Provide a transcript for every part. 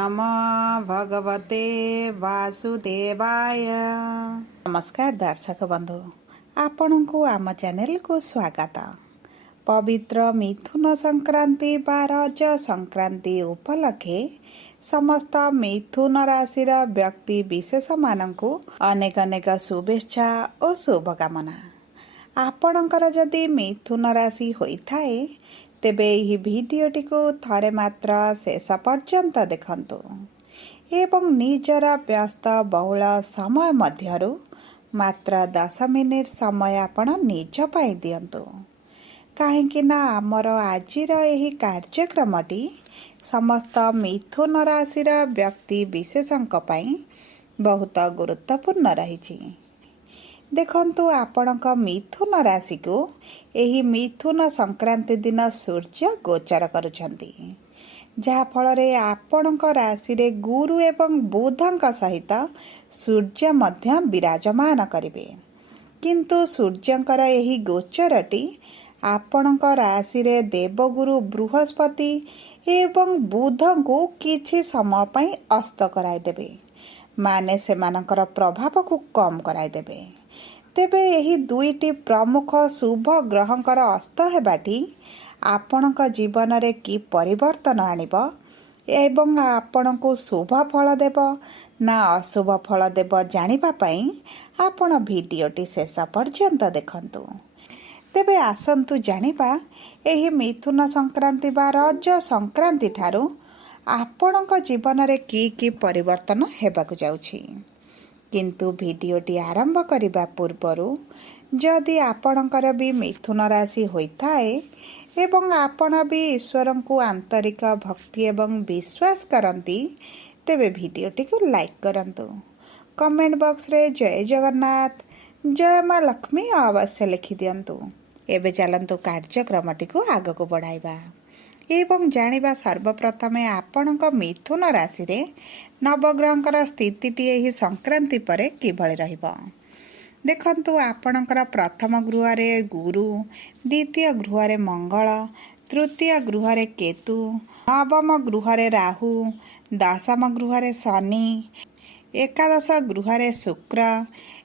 नमः भगवते वासुदेवाय। नमस्कार दर्शक बंधु, आपण को आम चैनल को स्वागत। पवित्र मिथुन संक्रांति बा रज संक्रांति उपलक्षे समस्त मिथुन राशि व्यक्ति विशेष मानकु अनेक अनेक शुभेच्छा और शुभकामना। आपणकर जदि मिथुन राशि होइथाए तेबे यही भिडियोटी को थरे मात्र शेष पर्यंत देखंतु एवं निजर व्यस्त बहुल समय मध्यरु मात्र 10 मिनिट समय आपण निज पाई दियंतु, काहेकि ना आमर आजिर एही कार्यक्रमटी समस्त मिथुन राशि व्यक्ति विशेषंक पई बहुत गुरुत्वपूर्ण रही। देखंतु आपणक मिथुन राशि को एही मिथुन संक्रांति दिन सूर्य गोचर करुछंती, जहा फଳରେ आपणक राशि रे गुरु एवं बुधंक सहित सूर्य मध्य विराजमान करिवे। किंतु सूर्यंकर एही गोचरटी आपणक राशि रे देवगुरु बृहस्पति एवं बुधंकु किछि समय पई अस्त कराई देबे, माने सेमानकर प्रभाव को कम कराई देबे। तेबे यही दुईटी प्रमुख शुभ ग्रहंकर अस्त हेबाटी आपणक जीवन रे की परिवर्तन आनिब एवं आपणको शुभ फल देब ना अशुभ फल देब जानिबा पई आपण भिडियोटी शेष पर्यंत देखंतु। तेबे आसंतु जानिबा एही मिथुन संक्रांति बा रज संक्रांति ठारू आपणक जीवन रे की परिवर्तन हेबाकु जाउछि। किंतु भिडियोटी आरंभ करिबा पूर्वरु जदि आपणकर भी मिथुन राशि होइथाए एवं आपण भी ईश्वर को आंतरिक भक्ति एवं विश्वास करंती तेबे भिडियोटी को लाइक करंतु। कमेंट बॉक्स रे जय जगन्नाथ जय मां लक्ष्मी अवश्य लिखि दियंतु। एबे चलंतु कार्यक्रमटी को आग को बढ़ाइबा एवं जानिबा सर्वप्रथमे आपणक मिथुन राशि रे नवग्रहंकर स्थितिटी एही संक्रांति परे किभଳି रहिबो। देखंतु आपणकर प्रथम गृह रे गुरु, द्वितीय गृह रे मंगल, तृतीय गृह रे केतु, नवम गृह रे राहु, दशम गृह रे शनि, एकादश गृह रे शुक्र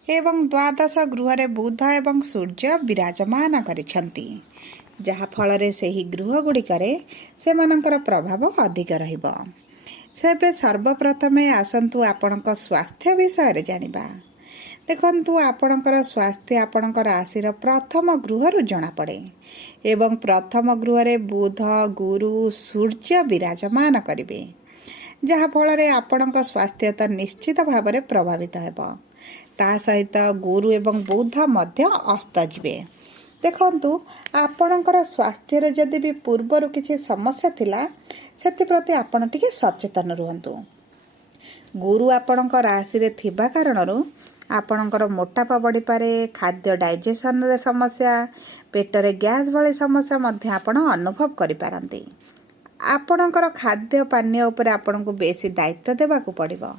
एवं द्वादश गृह रे बुध एवं सूर्य विराजमान करिसंती, जहा फଳରେ ସେହି गृह गुड़िकरे सेमानंकर प्रभाव अधिक रहिबो। सेबे सर्वप्रथमे आसंतु आपणक स्वास्थ्य विषय रे जानिबा। देखंतु आपणकर स्वास्थ्य आपणकर राशिर प्रथम गृहरु जणा पड़े एवं प्रथम गृह रे बुध, गुरु, सूर्य विराजमान करिवे, जहा फଳରେ आपणक स्वास्थ्य त निश्चित भाବରେ प्रभावित हेबो। ता सहित गुरु एवं बुध मध्य अस्त जिवे। देखंतु आपणकर स्वास्थ्य रे जदि भी पूर्वरु किछि समस्या थिला सेति प्रति आपण टिके सचेतन रुहंतु। गुरु आपणकर राशि रे थिबा कारणरु आपणकर मोटापा बढ़ी पारे, खाद्य डाइजेशन रे समस्या, पेट रे गैस भली समस्या मध्य आपण अनुभव करि पारंती। आपणकर खाद्य पानीय ऊपर आपणको बेसी दायित्व देबाकू पड़िबो,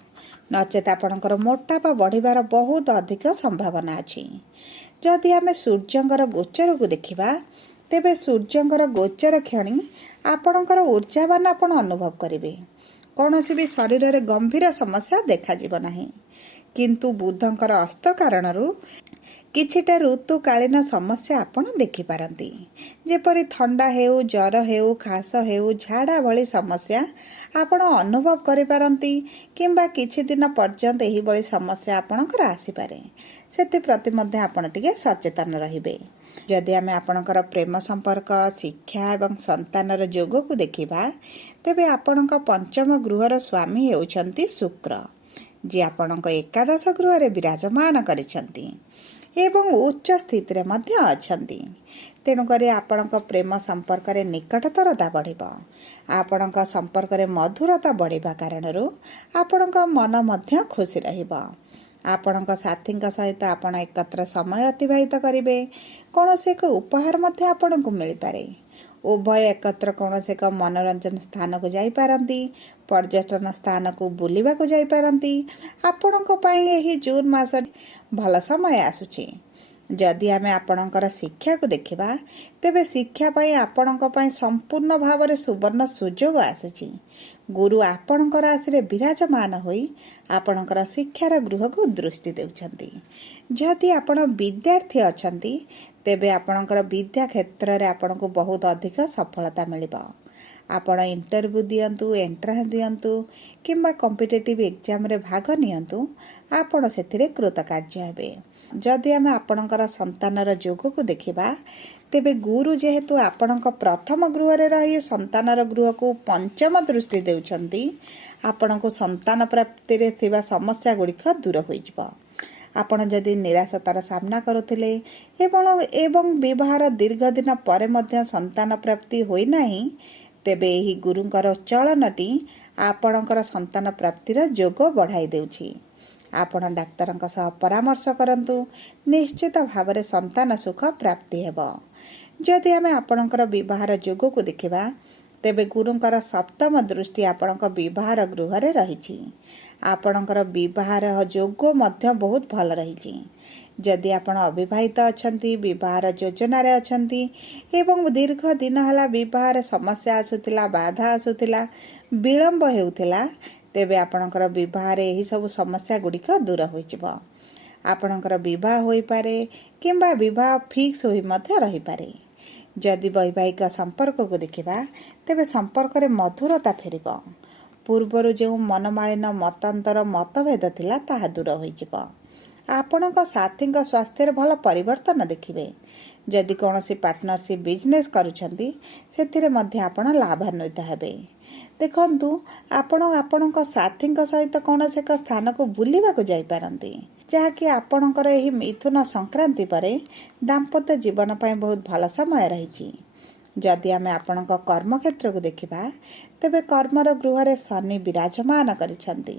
नचेत आपणकर मोटापा बढ़िबार बहुत अधिक संभावना अछि। जदि आमे सूर्यंकर गोचर को देखिबा तेबे सूर्यंकर गोचर क्षणी आपणकर ऊर्जावान आपण अनुभव करिवे। कोनोसी भी शरीर रे गंभीर समस्या देखा जिवो नाही। किंतु बुधंकर अस्त कारणरु किछिटा ऋतुकालीन समस्या आपण देखि पारंती, जेपरि थंडा हेउ, जर हेउ, खास हेउ, झाड़ा भली समस्या आपण अनुभव करि पारंती किंबा किछि दिन पर्यंत एही भली समस्या आपणकर आसी पारे। सेति प्रति मध्ये आपण टिके सचेतन रहिबे। जदि आमे आपणकर प्रेम संपर्क, शिक्षा एवं संतानर जोग को देखिबा तेबे आपणक पंचम गृहर स्वामी हेउछंती शुक्र, जे आपणक एकादश गृह रे विराजमान करिसंती एवं उच्च स्थिति रे मध्य अछंती। तेणु करी आपणक प्रेम संपर्क रे निकटतरता बढ़िबो। आपणक संपर्क रे मधुरता बढ़िबा कारणरु आपणक मन मध्य खुशी रहिबो। आपणक साथींक सहित आपण एकत्र समय अतिबाहित करिवे। कोनोसे एक उपहार मध्य आपणको मिलि पारे। उभय एकत्र कोनोसे एक मनोरंजन स्थान को जाई पारंती, पर्यटन स्थान को बुलिबा को जाई पारंती। आपणको पई एही जून मास भल समय आसुची। ଯଦି ଆମେ ଆପଣଙ୍କର ଶିକ୍ଷାକୁ ଦେଖିବା ତେବେ ଶିକ୍ଷା ପାଇଁ ଆପଣଙ୍କ ପାଇଁ ସମ୍ପୂର୍ଣ୍ଣ ଭାବରେ ସୁବର୍ଣ୍ଣ ସୁଯୋଗ ଆସିଛି। ଗୁରୁ ଆପଣଙ୍କ ରାଶିରେ ବିରାଜମାନ ହୋଇ ଆପଣଙ୍କର ଶିକ୍ଷାର ଗୃହକୁ ଦୃଷ୍ଟି ଦେଉଛନ୍ତି। ଯଦି ଆପଣ ବିଦ୍ୟାର୍ଥୀ ଅଛନ୍ତି ତେବେ ଆପଣଙ୍କର ବିଦ୍ୟା କ୍ଷେତ୍ରରେ ଆପଣଙ୍କୁ ବହୁତ ଅଧିକ ସଫଳତା ମିଳିବ। ଆପଣ ଇଣ୍ଟରଭ୍ୟୁ ଦିଅନ୍ତୁ, ଏଣ୍ଟ୍ରାନ୍ସ ଦିଅନ୍ତୁ କିମ୍ବା କମ୍ପିଟେଟିଭ୍ ଏକ୍ଜାମରେ ଭାଗ ନିଅନ୍ତୁ, ଆପଣ ସେଥିରେ କୃତକାର୍ଯ୍ୟ ହେବେ। ଯଦି ଆମେ ଆପଣଙ୍କର ସନ୍ତାନର ଯୋଗକୁ ଦେଖିବା ତେବେ ଗୁରୁ ଯେହେତୁ ଆପଣଙ୍କ ପ୍ରଥମ ଗୃହରେ ରହି ସନ୍ତାନର ଗୃହକୁ ପଞ୍ଚମ ଦୃଷ୍ଟି ଦେଉଛନ୍ତି, ଆପଣଙ୍କୁ ସନ୍ତାନ ପ୍ରାପ୍ତିରେ ଥିବା ସମସ୍ୟା ଗୁଡ଼ିକ ଦୂର ହୋଇଯିବ। ଆପଣ ଯଦି ନିରାଶତାର ସାମ୍ନା କରୁଥିଲେ ଏବଂ ବିବାହର ଦୀର୍ଘ ଦିନ ପରେ ମଧ୍ୟ ସନ୍ତାନ ପ୍ରାପ୍ତି ହୋଇନାହିଁ, ତେବେ ଏହି ଗୁରୁଙ୍କର ଚଳନଟି ଆପଣଙ୍କର ସନ୍ତାନ ପ୍ରାପ୍ତିର ଯୋଗ ବଢ଼ାଇ ଦେଉଛି। ଆପଣ ଡାକ୍ତରଙ୍କ ସହ ପରାମର୍ଶ କରନ୍ତୁ, ନିଶ୍ଚିତ ଭାବରେ ସନ୍ତାନ ସୁଖ ପ୍ରାପ୍ତି ହେବ। ଯଦି ଆମେ ଆପଣଙ୍କର ବିବାହର ଯୋଗକୁ ଦେଖିବା ତେବେ ଗୁରୁଙ୍କର ସପ୍ତମ ଦୃଷ୍ଟି ଆପଣଙ୍କ ବିବାହର ଗୃହରେ ରହିଛି। ଆପଣଙ୍କର ବିବାହର ଯୋଗ ମଧ୍ୟ ବହୁତ ଭଲ ରହିଛି। ଯଦି ଆପଣ ଅବିବାହିତ ଅଛନ୍ତି, ବିବାହର ଯୋଜନାରେ ଅଛନ୍ତି ଏବଂ ଦୀର୍ଘ ଦିନ ହେଲା ବିବାହରେ ସମସ୍ୟା ଆସୁଥିଲା, ବାଧା ଆସୁଥିଲା, ବିଳମ୍ବ ହେଉଥିଲା, ତେବେ ଆପଣଙ୍କର ବିବାହରେ ଏହିସବୁ ସମସ୍ୟା ଗୁଡ଼ିକ ଦୂର ହୋଇଯିବ। ଆପଣଙ୍କର ବିବାହ ହୋଇପାରେ କିମ୍ବା ବିବାହ ଫିକ୍ସ ହୋଇ ମଧ୍ୟ ରହିପାରେ। ଯଦି ବୈବାହିକ ସମ୍ପର୍କକୁ ଦେଖିବା ତେବେ ସମ୍ପର୍କରେ ମଧୁରତା ଫେରିବ। ପୂର୍ବରୁ ଯେଉଁ ମନମାଳିନ, ମତାନ୍ତର, ମତଭେଦ ଥିଲା ତାହା ଦୂର ହୋଇଯିବ। ଆପଣଙ୍କ ସାଥୀଙ୍କ ସ୍ୱାସ୍ଥ୍ୟରେ ଭଲ ପରିବର୍ତ୍ତନ ଦେଖିବେ। ଯଦି କୌଣସି ପାର୍ଟନରସିପ୍ ବିଜନେସ୍ କରୁଛନ୍ତି ସେଥିରେ ମଧ୍ୟ ଆପଣ ଲାଭାନ୍ୱିତ ହେବେ। ଦେଖନ୍ତୁ, ଆପଣ ଆପଣଙ୍କ ସାଥୀଙ୍କ ସହିତ କୌଣସି ଏକ ସ୍ଥାନକୁ ବୁଲିବାକୁ ଯାଇପାରନ୍ତି, ଯାହାକି ଆପଣଙ୍କର ଏହି ମିଥୁନ ସଂକ୍ରାନ୍ତି ପରେ ଦାମ୍ପତ୍ୟ ଜୀବନ ପାଇଁ ବହୁତ ଭଲ ସମୟ ରହିଛି। ଯଦି ଆମେ ଆପଣଙ୍କ କର୍ମକ୍ଷେତ୍ରକୁ ଦେଖିବା ତେବେ କର୍ମର ଗୃହରେ ଶନି ବିରାଜମାନ କରିଛନ୍ତି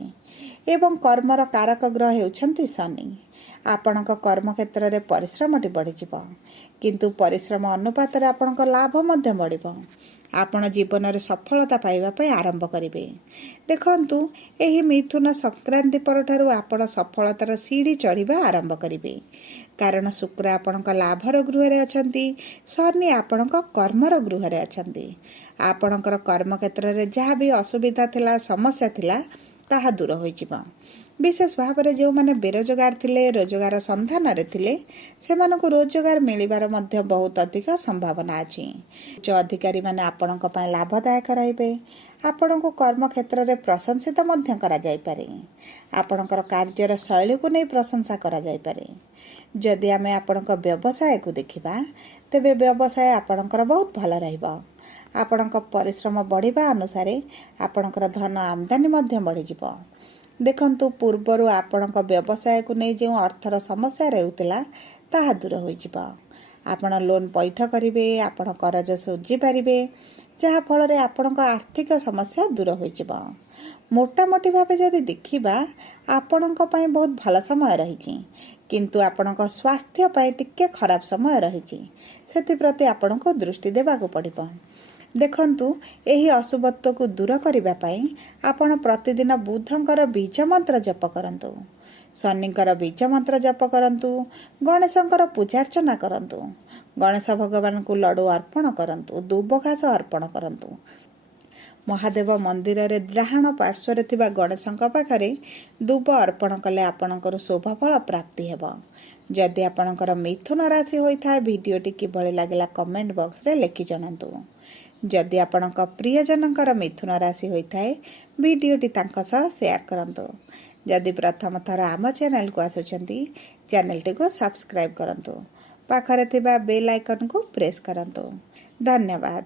ଏବଂ କର୍ମର କାରକ ଗ୍ରହ ହେଉଛନ୍ତି ଶନି। ଆପଣଙ୍କ କର୍ମକ୍ଷେତ୍ରରେ ପରିଶ୍ରମଟି ବଢ଼ିଯିବ, କିନ୍ତୁ ପରିଶ୍ରମ ଅନୁପାତରେ ଆପଣଙ୍କ ଲାଭ ମଧ୍ୟ ବଢ଼ିବ। ଆପଣ ଜୀବନରେ ସଫଳତା ପାଇବା ପାଇଁ ଆରମ୍ଭ କରିବେ। ଦେଖନ୍ତୁ, ଏହି ମିଥୁନ ସଂକ୍ରାନ୍ତି ପରଠାରୁ ଆପଣ ସଫଳତାର ସିଡ଼ି ଚଢ଼ିବା ଆରମ୍ଭ କରିବେ, କାରଣ ଶୁକ୍ର ଆପଣଙ୍କ ଲାଭର ଗୃହରେ ଅଛନ୍ତି, ଶନି ଆପଣଙ୍କ କର୍ମର ଗୃହରେ ଅଛନ୍ତି। ଆପଣଙ୍କର କର୍ମକ୍ଷେତ୍ରରେ ଯାହା ବି ଅସୁବିଧା ଥିଲା, ସମସ୍ୟା ଥିଲା, ତାହା ଦୂର ହୋଇଯିବ। ବିଶେଷ ଭାବରେ ଯେଉଁମାନେ ବେରୋଜଗାର ଥିଲେ, ରୋଜଗାର ସନ୍ଧାନରେ ଥିଲେ, ସେମାନଙ୍କୁ ରୋଜଗାର ମିଳିବାର ମଧ୍ୟ ବହୁତ ଅଧିକ ସମ୍ଭାବନା ଅଛି। ଉଚ୍ଚ ଅଧିକାରୀମାନେ ଆପଣଙ୍କ ପାଇଁ ଲାଭଦାୟକ ରହିବେ। ଆପଣଙ୍କୁ କର୍ମକ୍ଷେତ୍ରରେ ପ୍ରଶଂସିତ ମଧ୍ୟ କରାଯାଇପାରେ। ଆପଣଙ୍କର କାର୍ଯ୍ୟର ଶୈଳୀକୁ ନେଇ ପ୍ରଶଂସା କରାଯାଇପାରେ। ଯଦି ଆମେ ଆପଣଙ୍କ ବ୍ୟବସାୟକୁ ଦେଖିବା ତେବେ ବ୍ୟବସାୟ ଆପଣଙ୍କର ବହୁତ ଭଲ ରହିବ। ଆପଣଙ୍କ ପରିଶ୍ରମ ବଢ଼ିବା ଅନୁସାରେ ଆପଣଙ୍କର ଧନ ଆମଦାନୀ ମଧ୍ୟ ବଢ଼ିଯିବ। ଦେଖନ୍ତୁ, ପୂର୍ବରୁ ଆପଣଙ୍କ ବ୍ୟବସାୟକୁ ନେଇ ଯେଉଁ ଅର୍ଥର ସମସ୍ୟା ରହୁଥିଲା ତାହା ଦୂର ହୋଇଯିବ। ଆପଣ ଲୋନ୍ ପଇଠ କରିବେ, ଆପଣ କରଜ ଶୁଝିପାରିବେ, ଯାହାଫଳରେ ଆପଣଙ୍କ ଆର୍ଥିକ ସମସ୍ୟା ଦୂର ହୋଇଯିବ। ମୋଟାମୋଟି ଭାବେ ଯଦି ଦେଖିବା, ଆପଣଙ୍କ ପାଇଁ ବହୁତ ଭଲ ସମୟ ରହିଛି, କିନ୍ତୁ ଆପଣଙ୍କ ସ୍ୱାସ୍ଥ୍ୟ ପାଇଁ ଟିକେ ଖରାପ ସମୟ ରହିଛି। ସେଥିପ୍ରତି ଆପଣଙ୍କୁ ଦୃଷ୍ଟି ଦେବାକୁ ପଡ଼ିବ। ଦେଖନ୍ତୁ, ଏହି ଅଶୁଭତ୍ୱକୁ ଦୂର କରିବା ପାଇଁ ଆପଣ ପ୍ରତିଦିନ ବୁଧଙ୍କର ବୀଜ ମନ୍ତ୍ର ଜପ କରନ୍ତୁ, ଶନିଙ୍କର ବୀଜ ମନ୍ତ୍ର ଜପ କରନ୍ତୁ, ଗଣେଶଙ୍କର ପୂଜାର୍ଚ୍ଚନା କରନ୍ତୁ, ଗଣେଶ ଭଗବାନଙ୍କୁ ଲଡ଼ୁ ଅର୍ପଣ କରନ୍ତୁ, ଦୁବ ଘାସ ଅର୍ପଣ କରନ୍ତୁ। ମହାଦେବ ମନ୍ଦିରରେ ଡାହାଣ ପାର୍ଶ୍ୱରେ ଥିବା ଗଣେଶଙ୍କ ପାଖରେ ଦୁବ ଅର୍ପଣ କଲେ ଆପଣଙ୍କର ଶୁଭଫଳ ପ୍ରାପ୍ତି ହେବ। ଯଦି ଆପଣଙ୍କର ମିଥୁନ ରାଶି ହୋଇଥାଏ, ଭିଡ଼ିଓଟି କିଭଳି ଲାଗିଲା କମେଣ୍ଟ ବକ୍ସରେ ଲେଖି ଜଣାନ୍ତୁ। ଯଦି ଆପଣଙ୍କ ପ୍ରିୟଜନଙ୍କର ମିଥୁନ ରାଶି ହୋଇଥାଏ, ଭିଡ଼ିଓଟି ତାଙ୍କ ସହ ସେୟାର କରନ୍ତୁ। ଯଦି ପ୍ରଥମ ଥର ଆମ ଚ୍ୟାନେଲକୁ ଆସୁଛନ୍ତି, ଚ୍ୟାନେଲଟିକୁ ସବସ୍କ୍ରାଇବ୍ କରନ୍ତୁ। ପାଖରେ ଥିବା ବେଲ୍ ଆଇକନ୍କୁ ପ୍ରେସ୍ କରନ୍ତୁ। ଧନ୍ୟବାଦ।